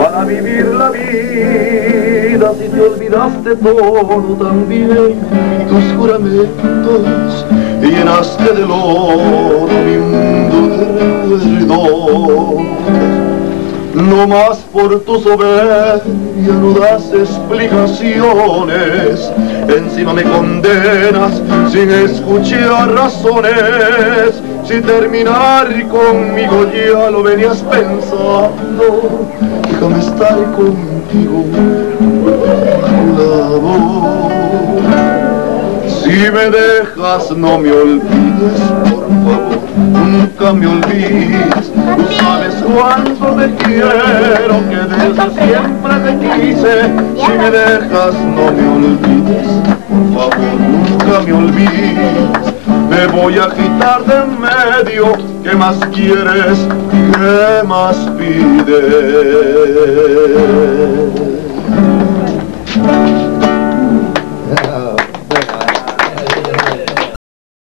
para vivir la vida. Si te olvidaste todo también, tus juramentos, y llenaste de lodo mi mundo de recuerdos. No más por tu soberbia no das explicaciones, encima me condenas sin escuchar razones. Si terminar conmigo ya lo venías pensando, déjame estar contigo a si me dejas no me olvides, por favor, nunca me olvides. Tú sabes cuánto te quiero, que desde siempre te quise. Si me dejas no me olvides, por favor, nunca me olvides. Me voy a quitar de en medio, ¿qué más quieres? ¿Qué más pides?